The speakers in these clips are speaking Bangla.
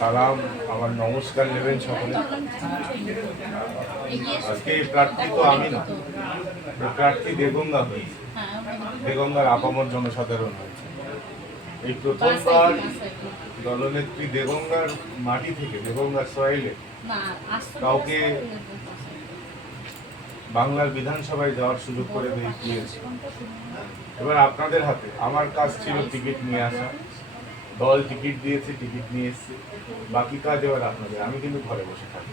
সালাম, আমার নমস্কার নেবেন সকলে। আজকে প্রার্থী তো আমি না, প্রার্থী দেগঙ্গা হয়েছে। দেগঙ্গার আপামর জনসাধারণ হয়েছে। এই প্রথমবার দলনেত্রী দেগঙ্গার মাটি থেকে, দেগঙ্গার সয়েলে কাউকে বাংলার বিধানসভায় যাওয়ার সুযোগ করে দিয়েছে। এবার আপনাদের হাতে। আমার কাজ ছিল টিকিট নিয়ে আসা, দল টিকিট দিয়েছে, টিকিট নিয়ে এসছে, বাকি কাজ এবার আপনাদের। আমি কিন্তু ঘরে বসে থাকি,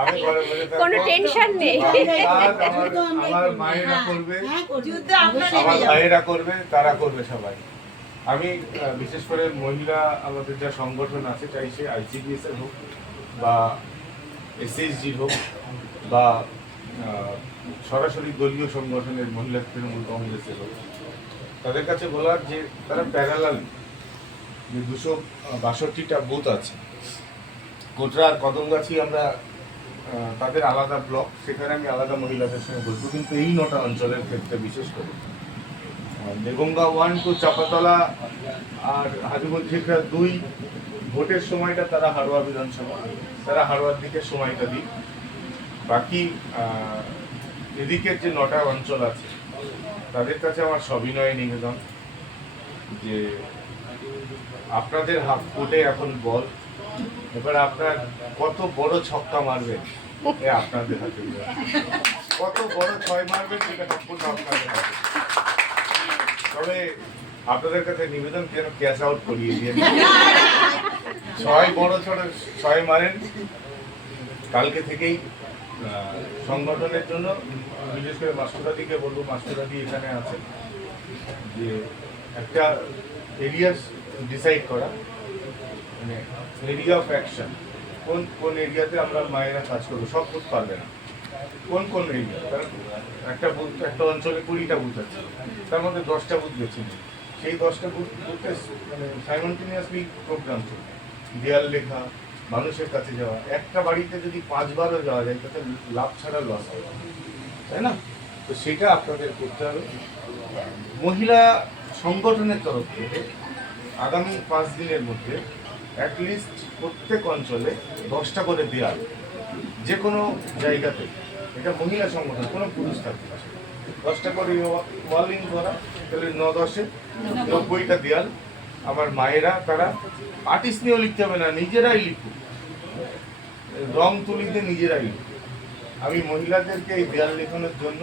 আমি ঘরে বসে থাকি, কোনো টেনশন নেই। আমার মায়েরা করবে, আমার ভাইয়েরা করবে, তারা করবে সবাই। আমি বিশেষ করে মহিলা আমাদের যা সংগঠন আছে, চাই সে ICDS এর হোক বা SSG হোক বা সরাসরি দলীয় সংগঠনের মহিলা তৃণমূল কংগ্রেসের হোক, তাদের কাছে বলার যে তারা প্যারালাল যে 262টা বুথ আছে, কোটরা আর কদমগাছি, আমরা তাদের আলাদা ব্লক, সেখানে আমি আলাদা মহিলাদের সঙ্গে বলবো। কিন্তু এই 9টা অঞ্চলের ক্ষেত্রে বিশেষ করে দেগঙ্গা 1 টু চাপাতলা আর হাজিপুর ঝিকরা 2 ভোটের সময়টা তারা হাড়োয়া বিধানসভা, তারা হাড়োয়ার দিকে সময়টা দিই। বাকি এদিকের যে 9টা অঞ্চল আছে তাদের কাছে আমার সবিনয় নিবেদন যে আপনাদের হাত কোটে এখন বল, এবার আপনার কত বড় ছক্কা মারবেন আপনাদের হাতে, কত বড় 6 মারবেন সেটা সম্পূর্ণ আপনাদের হাতে। তবে আপনাদের কাছে নিবেদন, কেন ক্যাশ আউট করিয়ে দিয়ে 6 বড় ছোট 6 মারেন। কালকে থেকেই সংগঠনের জন্য বিশেষ করে মাস্টারদাদিকে বলবো, মাস্টারদাদি এখানে আছে, যে একটা এরিয়া ডিসাইড করা, মানে এরিয়া অফ অ্যাকশন, কোন কোন এরিয়াতে আমরা মায়েরা কাজ করবো। সব বুথ পারবে না, কোন কোন এরিয়া, একটা বুথ, একটা অঞ্চলে 20টা বুথ আছে, তার মধ্যে 10টা বুথ বেছে নিই। সেই 10টা বুথে মানে সাইমultaneously প্রোগ্রাম চলবে, দেয়াল লেখা, মানুষের কাছে যাওয়া। একটা বাড়িতে যদি 5 বারও যাওয়া যায় তাতে লাভ ছাড়া লস হবে, তাই না? তো সেটা আপনাদের করতে হবে। মহিলা সংগঠনের তরফ থেকে আগামী 5 দিনের মধ্যে অ্যাটলিস্ট প্রত্যেক অঞ্চলে 10টা করে দেয়াল, যে কোনো জায়গাতে, এটা মহিলা সংগঠন, কোনো পুরুষ থাকবে না, 10টা করে ওয়ালিং করা, তাহলে 9-10-এ 90টা দেয়াল। আমার মায়েরা, তারা আর্টিস্ট নিয়েও লিখতে হবে না, নিজেরাই লিখুক, রং তুলিতে নিজেরাই লিখুক। আমি মহিলাদেরকে এই দেয়াল লেখনের জন্য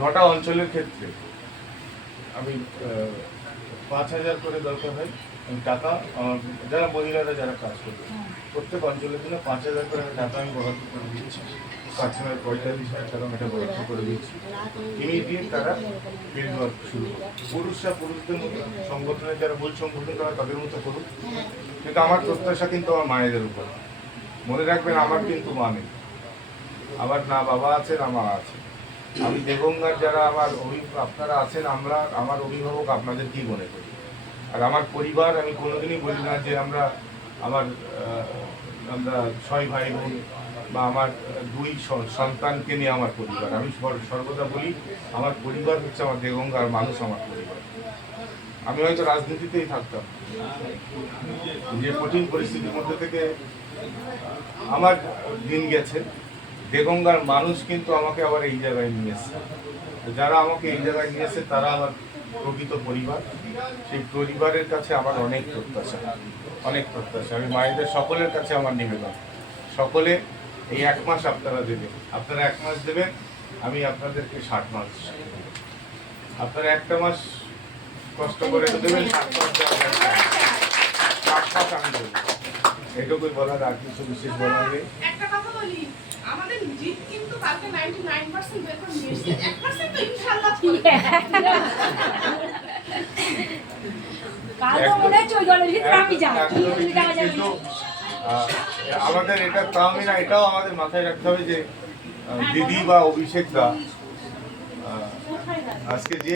9টা অঞ্চলের ক্ষেত্রে আমি 5,000 করে দরকার হয় টাকা, যারা মহিলারা যারা কাজ করবে প্রত্যেক অঞ্চলের জন্য 5,000 করে টাকা আমি বরাদ্দ করে দিচ্ছি। 45,000 টাকা এটা বরাদ্দ করে দিচ্ছি। ইমিডিয়েট তারা ফিল্ড ওয়ার্ক শুরু করবে। পুরুষরা পুরুষদের মতো, সংগঠনের যারা মূল সংগঠন তারা তাদের মতো করুক, কিন্তু আমার প্রত্যাশা কিন্তু আমার মায়েদের উপর। মনে রাখবেন, আমার কিন্তু মা নেই, আমার না বাবা আছে না মা আছে। আমি দেগঙ্গার যারা আমার আপনারা আছেন, আমার অভিভাবক আপনাদেরকেই মনে করি। আর আমার পরিবার, আমি কোনোদিনই বলি না যে আমরা 6 ভাই বোন বা আমার 2 সন্তানকে নিয়ে আমার পরিবার। আমি সর্বদা বলি আমার পরিবার হচ্ছে আমার দেগঙ্গার মানুষ, আমার পরিবার। আমি হয়তো রাজনীতিতেই থাকতাম, যে কঠিন পরিস্থিতির মধ্যে থেকে আমার দিন গেছে, দেগঙ্গার মানুষ কিন্তু আমাকে আবার এই জায়গায় নিয়ে এসেছে। যারা আমাকে এই জায়গায় নিয়ে এসেছে তারা আমার প্রকৃত পরিবার। সেই পরিবারের কাছে আমার অনেক প্রত্যাশা, অনেক প্রত্যাশা। আমি মায়েদের সকলের কাছে আমার নিবেদন, সকলে এই 1 মাস আপনারা দেবেন, আপনারা 1 মাস দেবেন, আমি আপনাদেরকে 60 মাস। আপনারা 1টা মাস কষ্ট করে দেবেন, 60 মাস আমি দেবো। এটুকুই বলার, আর কিছু বিশেষ বলার নেই। একটা কথা বলি, আমাদের জিত কিন্তু কালকে 99% বেতন নিয়েছে, 1% তো ইনশাআল্লাহ করবে। কাল তো মনে হচ্ছে ওই দলের ভিতরে আমি যাই, কিন্তু আমাদের এটা তাও না, এটাও আমাদের মাথায় রাখতে হবে যে দিদি বা অভিষেক দা আজকে যে